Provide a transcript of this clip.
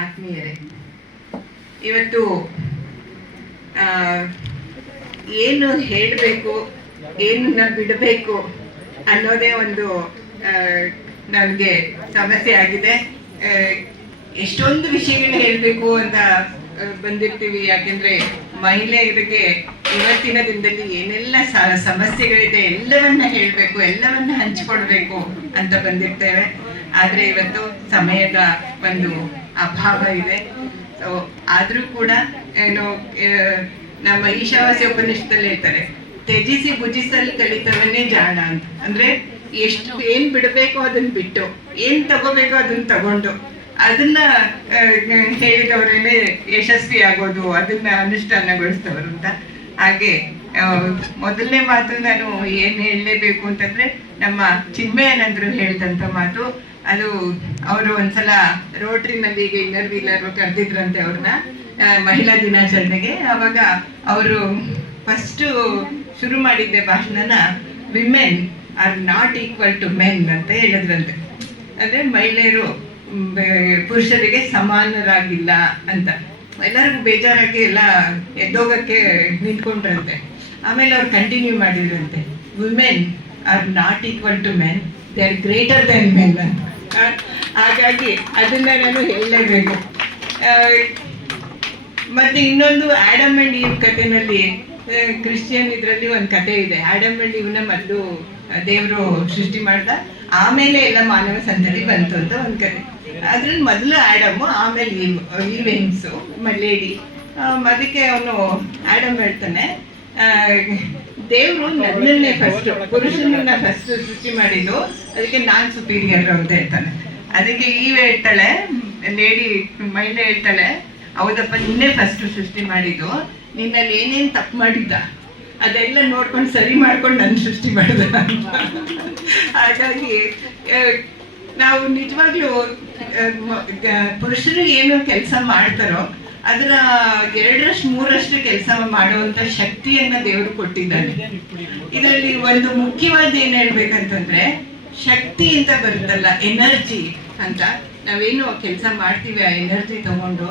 ಆತ್ಮೀಯರೇ, ಇವತ್ತು ಏನು ಹೇಳಬೇಕು, ಏನನ್ನ ಬಿಡಬೇಕು ಅನ್ನೋದೇ ಒಂದು ನನಗೆ ಸಮಸ್ಯೆ ಆಗಿದೆ. ಎಷ್ಟೊಂದು ವಿಷಯಗಳನ್ನ ಹೇಳಬೇಕು ಅಂತ ಬಂದಿರ್ತೀವಿ. ಯಾಕೆಂದ್ರೆ, ಮಹಿಳೆಯರಿಗೆ ಇವತ್ತಿನ ದಿನದಲ್ಲಿ ಏನೆಲ್ಲ ಸಮಸ್ಯೆಗಳಿದೆ, ಎಲ್ಲವನ್ನ ಹೇಳಬೇಕು, ಎಲ್ಲವನ್ನ ಹಂಚಿಕೊಡ್ಬೇಕು ಅಂತ ಬಂದಿರ್ತೇವೆ. ಆದ್ರೆ ಇವತ್ತು ಸಮಯದ ಒಂದು ಅಭಾವ ಇದೆ. ಸೊ ಆದ್ರೂ ಕೂಡ, ಏನು ನಮ್ಮ ಈಶಾವಾಸ್ಯ ಉಪನಿಷತ್ತಲ್ಲಿ ಹೇಳ್ತಾರೆ ತ್ಯಜಿಸಿ ಭುಜಿಸಲು ಕಲಿತವನ್ನೇ ಜಾಣ ಅಂತ. ಅಂದ್ರೆ ಎಷ್ಟು ಏನ್ ಬಿಡಬೇಕು ಅದನ್ನ ಬಿಟ್ಟು, ಏನ್ ತಗೋಬೇಕೋ ಅದನ್ನ ತಗೊಂಡು, ಅದನ್ನ ಹೇಳಿದವರೇನೆ ಯಶಸ್ವಿ ಆಗೋದು ಅದನ್ನ ಅನುಷ್ಠಾನಗೊಳಿಸ್ತವರು ಅಂತ. ಹಾಗೆ ಮೊದಲನೇ ಮಾತು ನಾನು ಏನ್ ಹೇಳಲೇಬೇಕು ಅಂತಂದ್ರೆ, ನಮ್ಮ ಚಿನ್ಮಯನಂದ್ರು ಹೇಳಿದಂತ ಮಾತು ಅದು ಅವರು ಒಂದ್ಸಲ ರೋಟ್ರಿನಲ್ಲಿ ಈಗ ಇನ್ನರ್ ವೀಲರ್ ಕರೆದಿದ್ರಂತೆ ಅವ್ರನ್ನ ಮಹಿಳಾ ದಿನಾಚರಣೆಗೆ. ಅವಾಗ ಅವರು ಫಸ್ಟ್ ಶುರು ಮಾಡಿದ್ದೆ ಭಾಷಣನ women are not equal to men ಅಂತ ಹೇಳಿದ್ರಂತೆ. ಅಂದ್ರೆ ಮಹಿಳೆಯರು ಪುರುಷರಿಗೆ ಸಮಾನರಾಗಿಲ್ಲ ಅಂತ. ಎಲ್ಲರಿಗೂ ಬೇಜಾರಾಗಿ ಎಲ್ಲ ಎದ್ದೋಗಕ್ಕೆ ನಿಂತ್ಕೊಂಡ್ರಂತೆ. ಆಮೇಲೆ ಅವ್ರು ಕಂಟಿನ್ಯೂ ಮಾಡಿದ್ರಂತೆ. Women are not equal to men they are greater than men ಅಂತ. ಹಾಗಾಗಿ ಅದನ್ನ ನಾನು ಹೇಳಲೇಬೇಕು. ಮತ್ತೆ ಇನ್ನೊಂದು ಆಡಮ್ ಅಂಡ್ ಈವ್ ಕಥೆನಲ್ಲಿ ಕ್ರಿಶ್ಚಿಯನ್ ಇದರಲ್ಲಿ ಒಂದು ಕತೆ ಇದೆ. ಆಡಮ್ ಅಂಡ್ ಈವ್ನ ಮೊದಲು ದೇವರು ಸೃಷ್ಟಿ ಮಾಡ್ದ. ಆಮೇಲೆ ಎಲ್ಲ ಮಾನವ ಸಂತತಿ ಬಂತು ಅಂತ ಒಂದು ಕತೆ ಅದ್ರಲ್ಲಿ ಮೊದಲು ಆಡಮ್, ಆಮೇಲೆ ಈವ್ ಈವ್ ಲೇಡಿ ಅದಕ್ಕೆ ಅವನು ಆಡಮ್ ಹೇಳ್ತಾನೆ. ದೇವರು ನನ್ನನ್ನೇ ಫಸ್ಟ್ ಪುರುಷನನ್ನ ಫಸ್ಟ್ ಸೃಷ್ಟಿ ಮಾಡಿದ್ದು. ಅದಕ್ಕೆ ನಾನ್ ಸುಪೀರಿಯರ್ ಅಂತ ಹೇಳ್ತಾನೆ. ಅದಕ್ಕೆ ಈ ಹೇಳ್ತಾಳೆ ಲೇಡಿ ಮಹಿಳೆ ಹೇಳ್ತಾಳೆ, ಹೌದಪ್ಪ, ನಿನ್ನೆ ಫಸ್ಟ್ ಸೃಷ್ಟಿ ಮಾಡಿದ್ದು. ನಿನ್ನಲ್ಲಿ ಏನೇನು ತಪ್ಪು ಮಾಡಿದ್ದ? ಅದೆಲ್ಲ ನೋಡ್ಕೊಂಡು ಸರಿ ಮಾಡ್ಕೊಂಡು ನನ್ನ ಸೃಷ್ಟಿ ಮಾಡಿದ ಹಾಗಾಗಿ ನಾವು ನಿಜವಾಗ್ಲೂ ಪುರುಷರು ಏನು ಕೆಲಸ ಮಾಡ್ತಾರೋ ಅದರ ಎರಡರಷ್ಟು ಮೂರಷ್ಟು ಕೆಲಸ ಮಾಡುವಂತ ಶಕ್ತಿಯನ್ನ ದೇವರು ಕೊಟ್ಟಿದ್ದಾನೆ. ಇದರಲ್ಲಿ ಒಂದು ಮುಖ್ಯವಾದ ಏನ್ ಹೇಳ್ಬೇಕಂತಂದ್ರೆ, ಶಕ್ತಿ ಅಂತ ಬರುತ್ತಲ್ಲ, ಎನರ್ಜಿ ಅಂತ. ನಾವೇನು ಕೆಲಸ ಮಾಡ್ತೀವಿ, ಆ ಎನರ್ಜಿ ತಗೊಂಡು